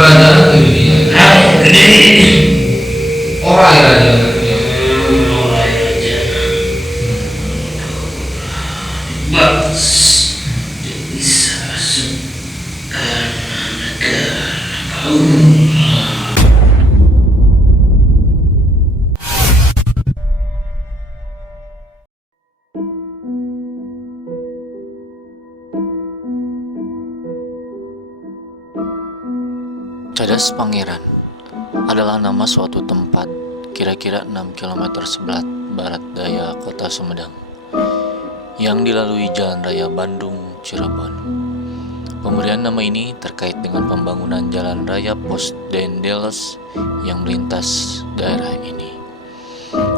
berada ini orang aja Cadas Pangeran adalah nama suatu tempat kira-kira 6 km sebelah barat daya kota Sumedang yang dilalui Jalan Raya Bandung Cirebon. Pemberian nama ini terkait dengan pembangunan Jalan Raya Pos Dendeles yang melintas daerah ini.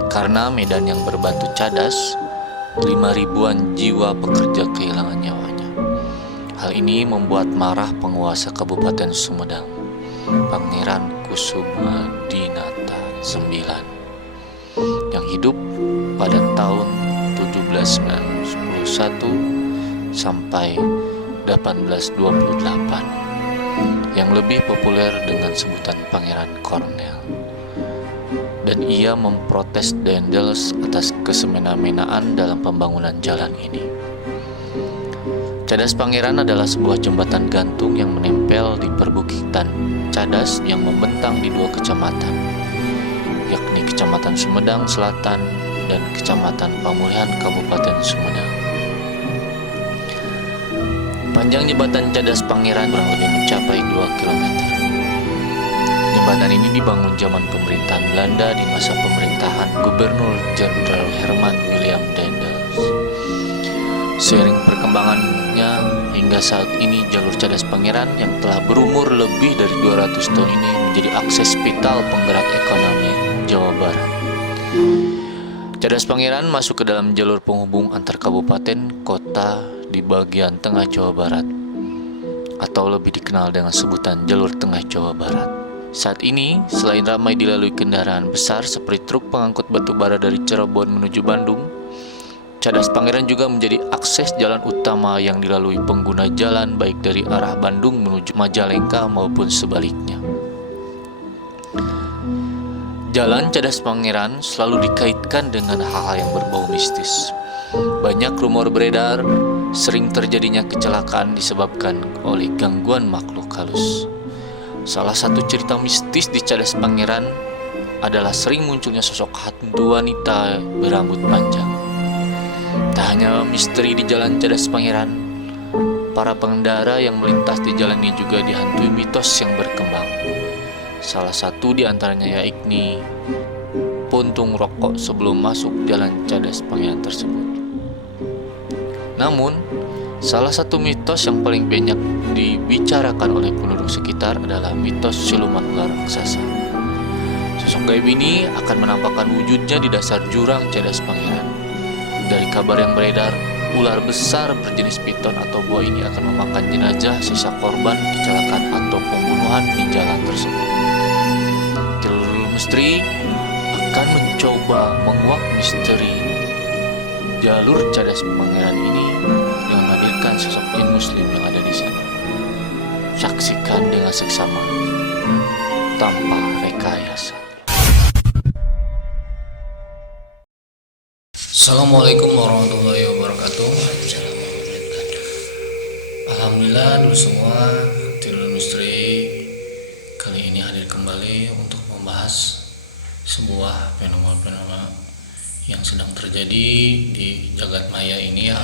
Karena medan yang berbatu cadas, 5.000-an jiwa pekerja kehilangan nyawanya. Hal ini membuat marah penguasa Kabupaten Sumedang, Pangeran Kusuma Dinata IX, yang hidup pada tahun 1791 sampai 1828, yang lebih populer dengan sebutan Pangeran Kornel. Dan ia memprotes Dendeles atas kesemena-menaan dalam pembangunan jalan ini. Cadas Pangeran adalah sebuah jembatan gantung yang menempel di perbukitan Cadas yang membentang di 2 kecamatan, yakni Kecamatan Sumedang Selatan dan Kecamatan Pamulihan Kabupaten Sumedang. Panjang jembatan Cadas Pangeran kurang lebih mencapai 2 km. Jembatan ini dibangun zaman pemerintahan Belanda di masa pemerintahan Gubernur Jenderal Herman William Daendels. Seiring perkembangannya hingga saat ini, jalur Cadas Pangeran yang telah berumur lebih dari 200 tahun ini menjadi akses vital penggerak ekonomi Jawa Barat. Cadas Pangeran masuk ke dalam jalur penghubung antar kabupaten kota di bagian tengah Jawa Barat, atau lebih dikenal dengan sebutan jalur tengah Jawa Barat. Saat ini, selain ramai dilalui kendaraan besar seperti truk pengangkut batu bara dari Cirebon menuju Bandung, Cadas Pangeran juga menjadi akses jalan utama yang dilalui pengguna jalan baik dari arah Bandung menuju Majalengka maupun sebaliknya. Jalan Cadas Pangeran selalu dikaitkan dengan hal-hal yang berbau mistis. Banyak rumor beredar, sering terjadinya kecelakaan disebabkan oleh gangguan makhluk halus. Salah satu cerita mistis di Cadas Pangeran adalah sering munculnya sosok hantu wanita berambut panjang. Tak hanya misteri di jalan Cadas Pangeran, para pengendara yang melintas di jalan ini juga dihantui mitos yang berkembang. Salah satu di antaranya yakni puntung rokok sebelum masuk jalan Cadas Pangeran tersebut. Namun, salah satu mitos yang paling banyak dibicarakan oleh penduduk sekitar adalah mitos siluman ular raksasa. Sosok gaib ini akan menampakkan wujudnya di dasar jurang Cadas Pangeran. Dari kabar yang beredar, ular besar berjenis piton atau buah ini akan memakan jenazah sisa korban kecelakaan atau pembunuhan di jalan tersebut. Jalur misteri akan mencoba menguak misteri jalur Cadas Pangeran ini dengan menghadirkan sosok jin muslim yang ada di sana. Saksikan dengan seksama tanpa rekayasa. Assalamualaikum warahmatullahi wabarakatuh. Alhamdulillah dulu semua, Tidur Misteri kali ini hadir kembali untuk membahas sebuah fenomena yang sedang terjadi di jagat maya ini ya.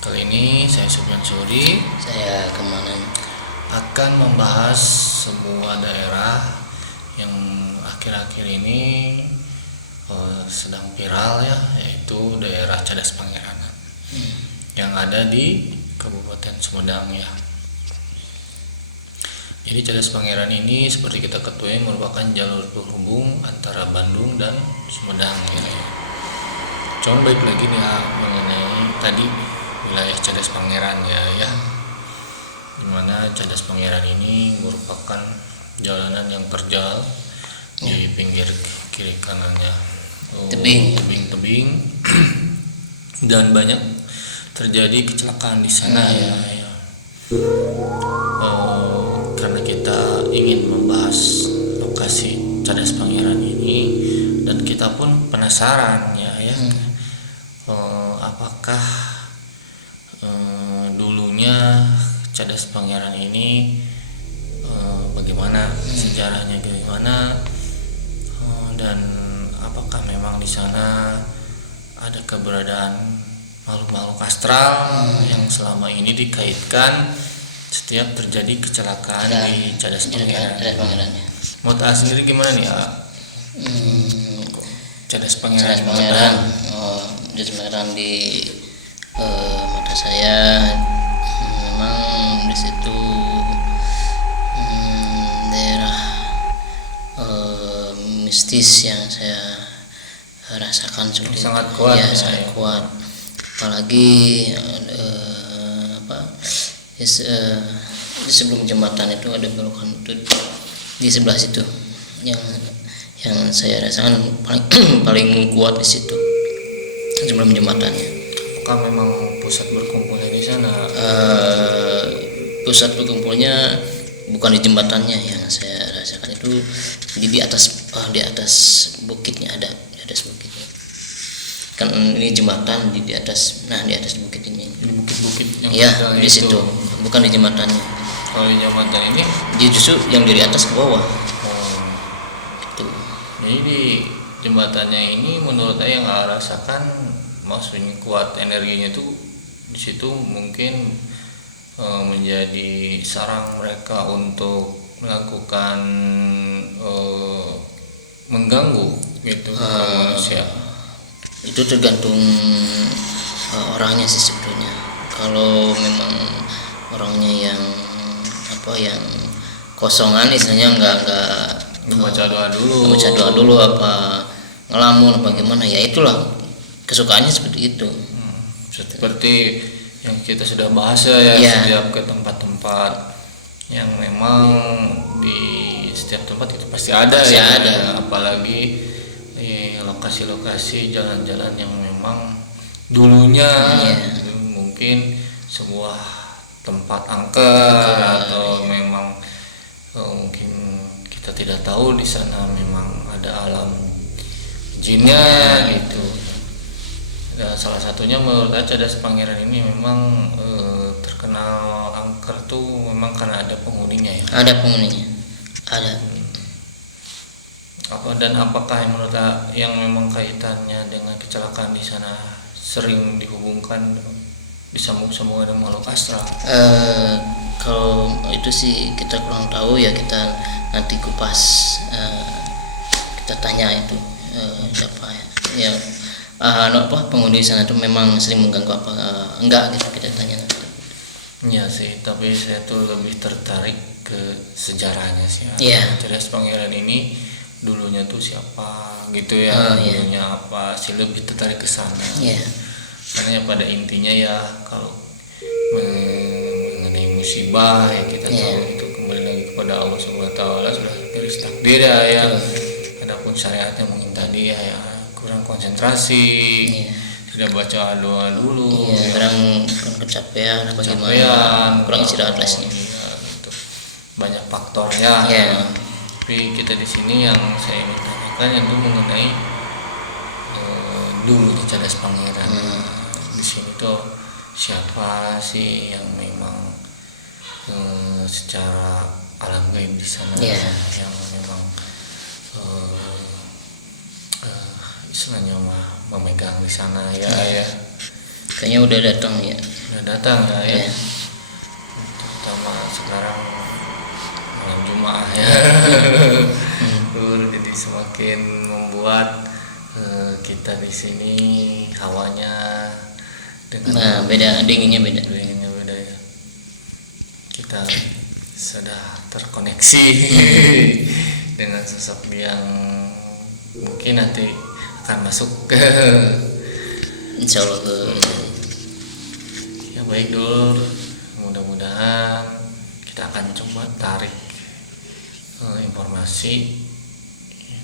Kali ini saya Sufyan Suri, saya Kemanan, akan membahas sebuah daerah yang akhir-akhir ini sedang viral ya, yaitu daerah Cadas Pangeran yang ada di Kabupaten Sumedang ya. Jadi Cadas Pangeran ini seperti kita ketahui merupakan jalur penghubung antara Bandung dan Sumedang ya. Coba baik lagi nih ya, mengenai tadi wilayah Cadas Pangeran ya, dimana Cadas Pangeran ini merupakan jalanan yang terjal di pinggir kiri kanannya tebing dan banyak terjadi kecelakaan di sana ya. Karena kita ingin membahas lokasi Cadas Pangeran ini, dan kita pun penasaran ya. Apakah dulunya Cadas Pangeran ini bagaimana sejarahnya, bagaimana, dan apakah memang di sana ada keberadaan makhluk-makhluk astral yang selama ini dikaitkan setiap terjadi kecelakaan di Cadas Pangeran. Menurut A sendiri gimana nih, A? Cadas Pangeran. Cadas Pangeran di mata saya memang di situ daerah mistis yang saya rasakan seperti sangat kuat, sangat kuat. Apalagi di sebelum jembatan itu ada belokan itu di sebelah situ yang saya rasakan paling kuat di situ sebelum jembatannya. Apakah memang pusat berkumpulnya di sana? Pusat berkumpulnya bukan di jembatannya, yang saya rasakan itu di atas bukitnya, ada di atas bukitnya. Kan ini jembatan di atas, di atas bukit ini. Di bukit-bukit yang di situ, bukan di jembatannya. Kalau di jembatan ini dia justru yang dari atas ke bawah. Gitu. Jadi di jembatannya ini menurut saya yang rasakan, maksudnya kuat energinya tuh di situ mungkin menjadi sarang mereka untuk melakukan mengganggu gitu manusia. Itu tergantung orangnya sih sebetulnya. Kalau memang orangnya yang kosongan, istilahnya nggak Baca doa dulu apa ngelamun bagaimana, ya itulah kesukaannya seperti itu. Seperti yang kita sudah bahas ya. Setiap ke tempat-tempat yang memang di setiap tempat itu pasti ada. Apalagi lokasi-lokasi jalan-jalan yang memang dulunya mungkin sebuah tempat angker atau memang mungkin kita tidak tahu di sana memang ada alam jinnya gitu. Dan salah satunya menurut Cadas Pangeran ini memang terkenal angker tuh memang karena ada penghuninya ya. Ada penghuninya. Ada. Apakah menurut yang memang kaitannya dengan kecelakaan di sana sering dihubungkan disambung-sambung dengan makhluk astral? Kalau itu sih kita kurang tahu ya, kita nanti kupas, kita tanya itu siapa ya penghuni sana itu memang sering mengganggu apa enggak gitu, kita tanya. Iya sih, tapi saya tuh lebih tertarik ke sejarahnya sih. Cadas Pangeran ini dulunya tuh siapa gitu ya, dulunya apa sih, lebih tertarik ke sana. Karena pada intinya ya kalau mengenai musibah ya kita tahu itu kembali lagi kepada Allah Subhanahu wa taala, sudah garis takdir ya. Adapun syariatnya mungkin tadi ya kurang konsentrasi, tidak baca doa dulu, kurang kecapean, kurang istirahat lesnya. Gitu. Banyak faktornya. Tapi kita di sini yang saya ingin tanyakan itu mengenai dulunya Cadas Pangeran. Di sini tuh siapa sih yang memang secara alam gaib di sana yang memang istilahnya memegang di sana ya. Kayaknya udah datang ya. Terutama sekarang malam Jumat ya. Jadi semakin membuat kita di sini hawanya dengan dinginnya beda ya. Kita sudah terkoneksi dengan sosok yang mungkin nanti akan masuk ke insya Allah ya. Baik dulu, mudah-mudahan kita akan coba tarik informasi,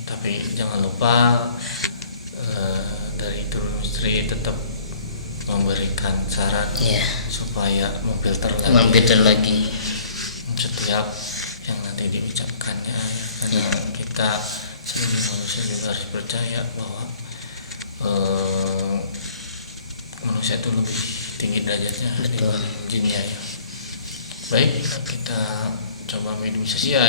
tapi jangan lupa dari Turun Misteri tetap memberikan saran supaya memfilter lagi setiap yang nanti diucapkannya ya. Karena kita sebagai manusia juga harus percaya bahwa manusia itu lebih tinggi derajatnya dibanding jinnya ya. Baik, kita coba meditasi ya.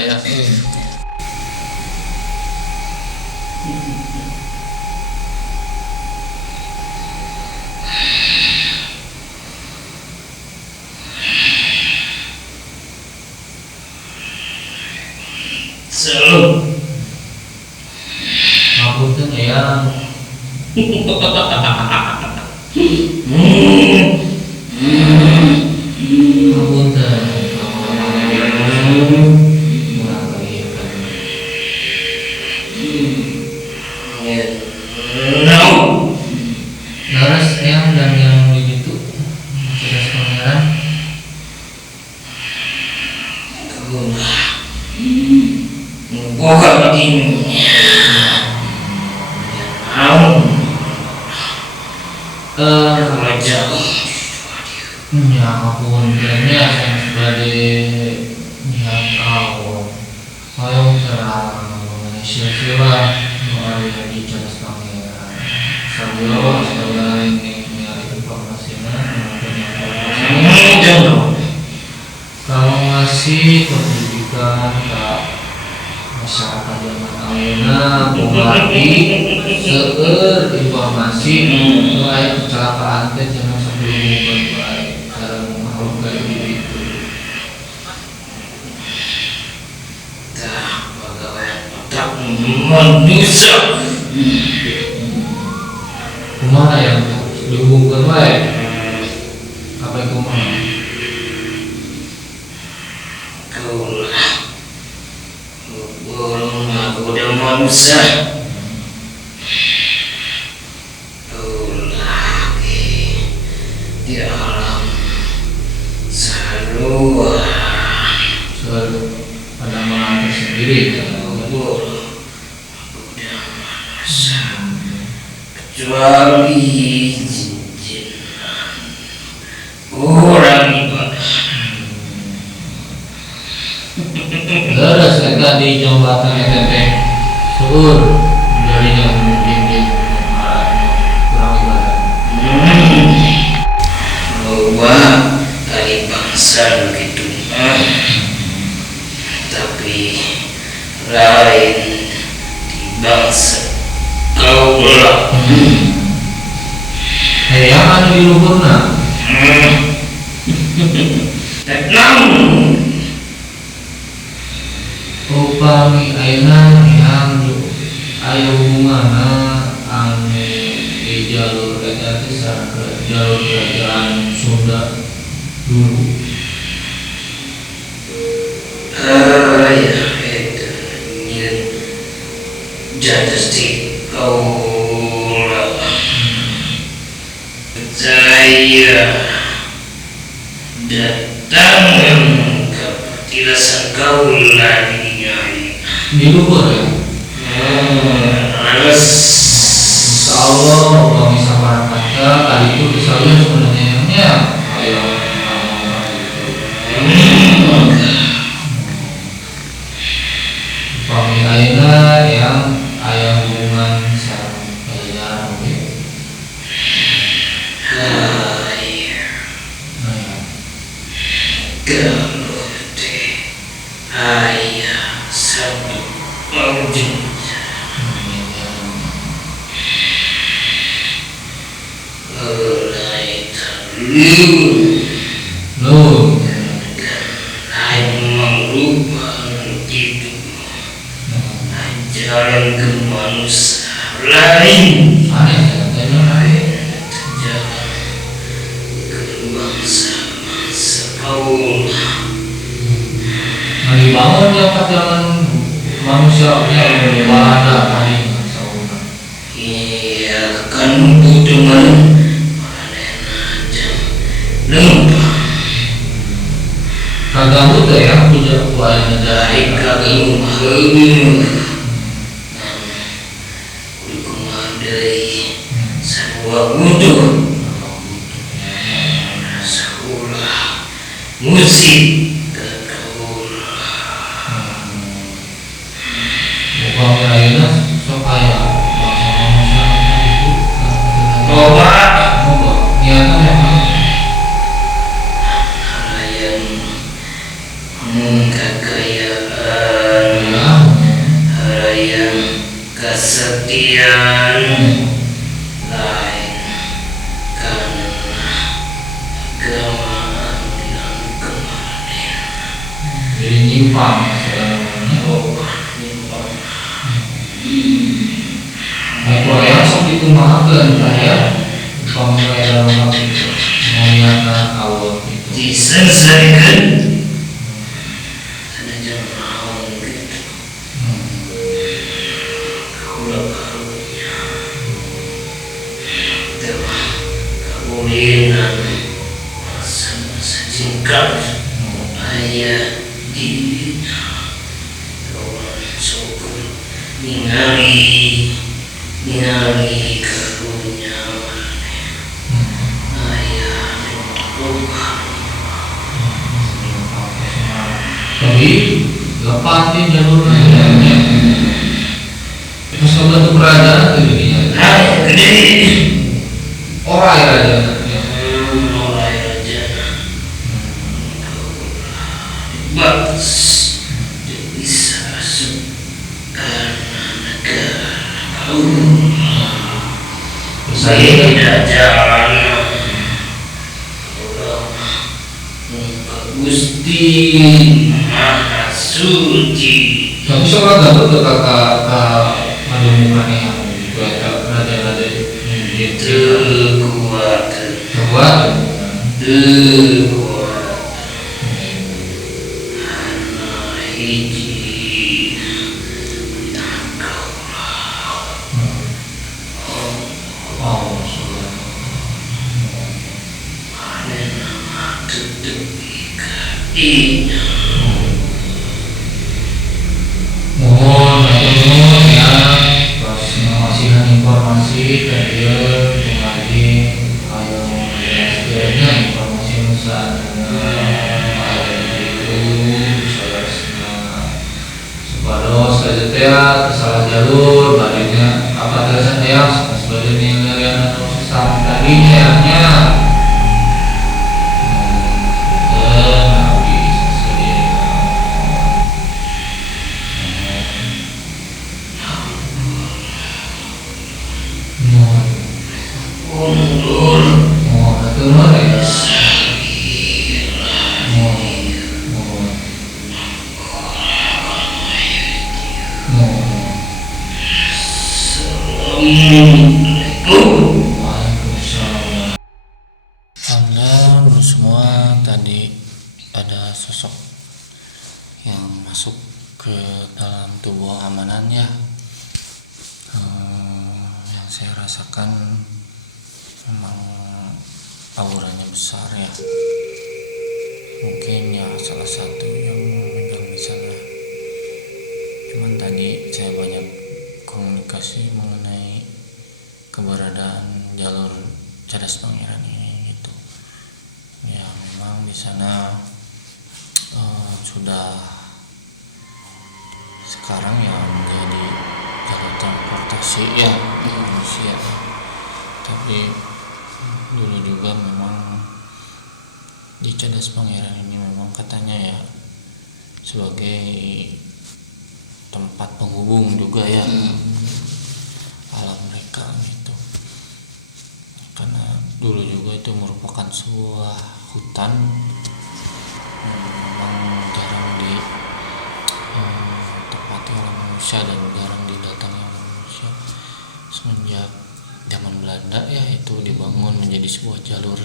Ngapunten ya. Ngapunten. Laras yang dan yang begitu cerdas pangeran. Bukan ini. Ya ampun, ya sebagai niat awal, saya serang mengenai sila mulai di cerdas pangeran. Saya sebagai nyari informasinya, kalau ngasih pendidikan ke masyarakat zaman ayeuna mengerti seueur informasi mulai kecelakaan teh jangan sebelum berbaik cara makhluk kayak gitu. Tak manusia. Kumaha yang dihubungkan wae? Apa yang kumaha? Aku udah manusia. Di alam selalu pada mengatur sendiri kecuali jin orang ibadah. Terus kita di jembatan ETP sur jadinya mungkin di kurang ibadah. Bahwa dari bangsa begitu, tapi lain di bangsa kau belah. Yang anu di luhurna. Tenang. Upami ayeuna yang aya hubunganna anu di jalur eta teh sareng jalur kerajaan Sunda dulu. Ya itu nyen jatuh di kaulah. Saya datang ke petilasan kaulah ini. Di luhur ya. Harus Insyaallah upami sabarakaca kali itu saya sebenarnya ayo upami ayeuna yang aya hubungan sareng kaya kalau teh ayah satu maujud mulai lu lain mengubah hidup ajaran ke manusia lain aneh katanya jalan ke bangsa kaum dibangun yang zaman manusia yang Belanda tadi iya kan butuh lupa kagak butuh ya punya kuaya dari negara kagum kumadai sebuah butuh sekolah musik kekaulah suami ayahnya sok kaya itu Loba niatnya memang halayan kekayaan, ya halayan kesetiaan, lain karena agamaan yang kemarin. jadi nyimpang sebenarnya. Aku ayah sok itu makan saya pamaya dalam hati itu mengingatkan awal itu Diselesaikan ada jam naon gitu kaula-karunya telah kabulinan masa-masa singkat ayah dina kawan syukur ningali karunya ayah lupa tapi lepasin jalurnya itu suatu kerajaan itu jadinya nah gede orang raja ya. mulai aja bagus bisa masuk karena negara saya tidak jalan Gusti Maha Suci tapi seorang dapat ke menemukannya itu ada raja-raja itu kekuatan coba anak hiji oh mohon ya pas mengasihan informasi dari lagi ayo sekiranya informasi nusa itu seharusnya sepados saja tersalah jalur baliknya apa terasa ya sebagai nilai sistem tadinya Anda baru semua tadi ada sosok yang masuk ke dalam tubuh amanannya. Yang saya rasakan memang auranya besar ya. Mungkin ya salah satu yang memegang di sana. Cuman tadi saya banyak komunikasi mengenai keberadaan jalur Cadas Pangeran ini gitu. Ya memang di sana sudah sekarang ya menjadi jalur transportasi ya manusia. Tapi dulu juga memang di Cadas Pangeran ini memang katanya ya sebagai tempat penghubung juga ya alam mereka gitu. Karena dulu juga itu merupakan sebuah hutan yang memang jarang ditempati oleh manusia dan jarang didatangi oleh manusia. Semenjak zaman Belanda ya itu dibangun menjadi sebuah jalur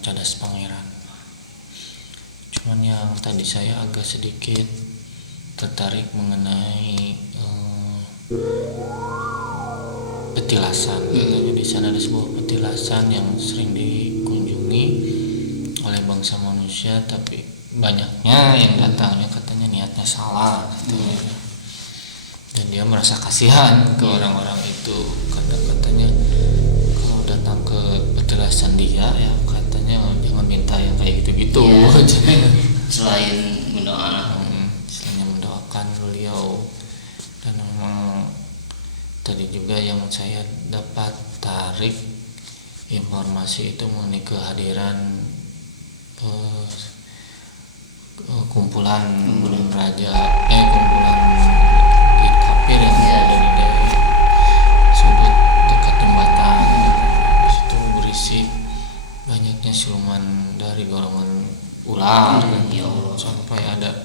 Cadas Pangeran. Cuman yang tadi saya agak sedikit tertarik mengenai petilasan. Katanya di sana ada sebuah petilasan yang sering dikunjungi oleh bangsa manusia, tapi banyaknya yang datangnya katanya niatnya salah gitu. Dan dia merasa kasihan ke orang-orang itu. Katanya kalau datang ke petilasan dia ya katanya jangan minta yang kayak gitu-gitu. Selain mendoakan Selain mendoakan beliau juga yang saya dapat tarik informasi itu mengenai kehadiran kumpulan kumpulan kafir yang ada di daerah sudut dekat jembatan. Di situ berisi banyaknya siluman dari golongan ular sampai ada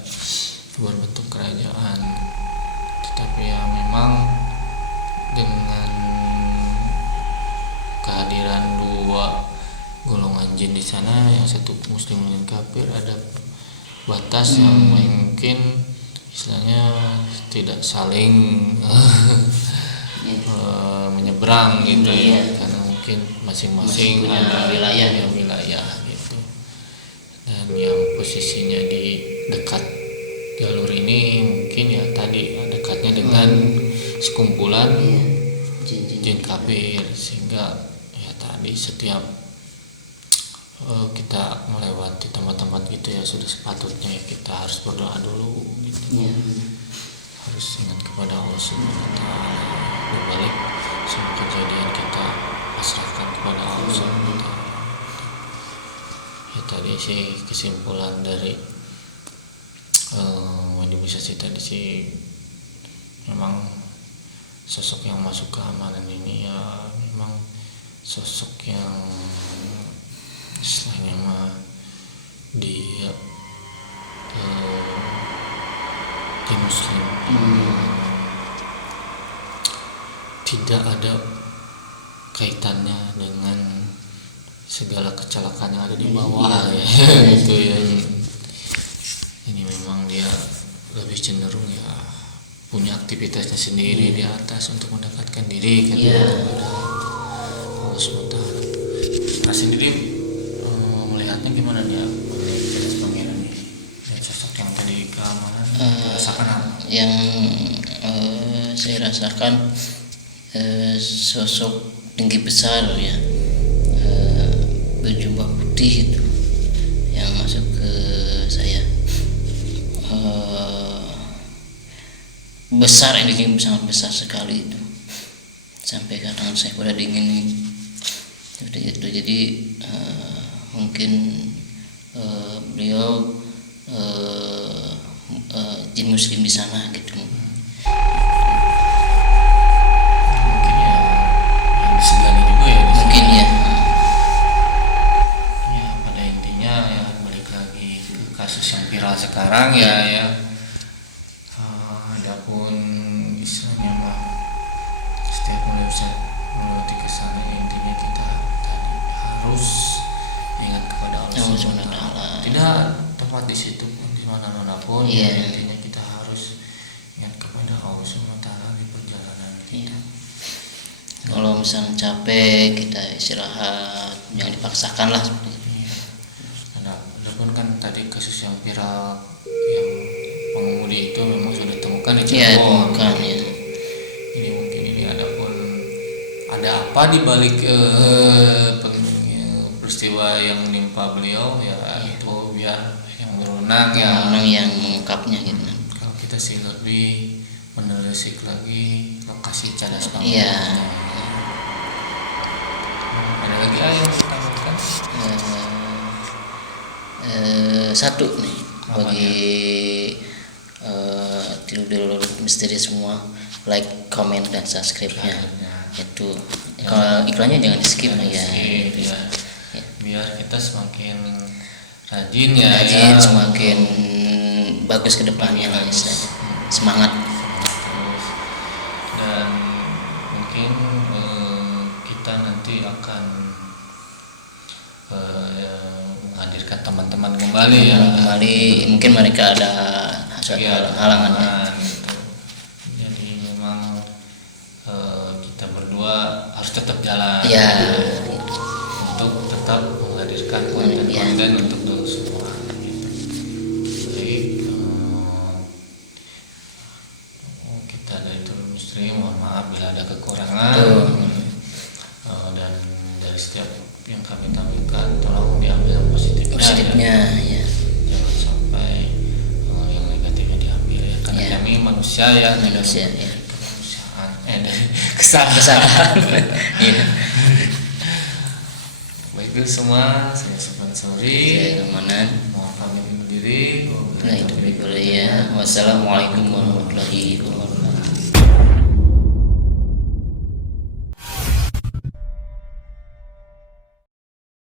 berbentuk kerajaan. Tetapi ya memang dengan kehadiran dua golongan jin di sana, yang satu muslim dan kafir, ada batas yang mungkin istilahnya tidak saling menyeberang gitu ya, karena mungkin masing-masing ada wilayah gitu. Dan yang posisinya di dekat jalur ini mungkin ya tadi dekatnya dengan sekumpulan jin kafir, sehingga ya tadi setiap kita melewati tempat-tempat gitu ya sudah sepatutnya ya kita harus berdoa dulu gitu. Harus ingat kepada Allah Subhanahu wa Ta'ala. Berbalik semua kejadian kita pasrahkan kepada Allah Subhanahu wa Ta'ala. Ya tadi sih kesimpulan dari meditasi tadi sih, memang sosok yang masuk ke amanan ini ya memang sosok yang istilahnya mah dia di muslim tidak ada kaitannya dengan segala kecelakaan yang ada di bawah ya. Itu ya, ini memang dia lebih cenderung ya punya aktivitasnya sendiri di atas untuk mendekatkan diri kepada Allah SWT. Nah sendiri melihatnya gimana nih ya, pangeran ini sosok yang tadi keamanan rasakan apa? Yang saya rasakan sosok tinggi besar ya, berjubah putih itu yang masuk ke saya. Besar, ini sangat besar sekali itu, sampai kadang saya pada dingin itu. Jadi mungkin beliau jin muslim di sana gitu. Mungkin ya yang disegani juga ya Mungkin ya. Ya pada intinya ya balik lagi ke kasus yang viral sekarang ya. Adapun istilahnya mah setiap melewati kesana, intinya kita tadi harus ingat kepada Allah Subhanahu wa Ta'ala. Tidak tempat di situ di mana-mana pun, intinya kita harus ingat kepada Allah Subhanahu wa Ta'ala di perjalanan kita. Kalau misalnya capek, kita istirahat, jangan dipaksakan lah seperti itu. Adapun kan tadi kasus yang viral yang pengemudi itu memang sudah ditemukan di Cirebon. Ini mungkin ini ada apa di balik peristiwa yang menimpa beliau ya, itu biar yang berwenang yang mengungkapnya gitu. Kalau kita sih lebih menelisik lagi lokasi cadas bangun. Iya. Ada lagi yang ditambahkan? Satu nih bagi tidur misteri semua, like, comment dan subscribe-nya. Itu kalau iklannya jangan di skip ya. Biar kita semakin rajin ya, semakin bagus ke depannya lah istilahnya. Semangat. Dan mungkin kita nanti akan menghadirkan teman-teman kembali mungkin mereka ada suatu halangan gitu. Jadi memang kita berdua harus tetap jalan untuk tetap menghadirkan konten-konten untuk dulu semua gitu. Baik, kita dari Turun Misteri mohon maaf bila ada kekurangan. Dan dari setiap yang kami tampilkan tolong diambil yang positifnya ya. Jangan sampai yang negatifnya diambil ya, karena kami manusia ya, manusia ya. kemanusiaan dari kesalahan. Iya. Baik itu semua, saya ucapkan sorry. Saya Ramanan. Mohon pamit undur diri. Nah itu ya. Wassalamualaikum warahmatullahi wabarakatuh.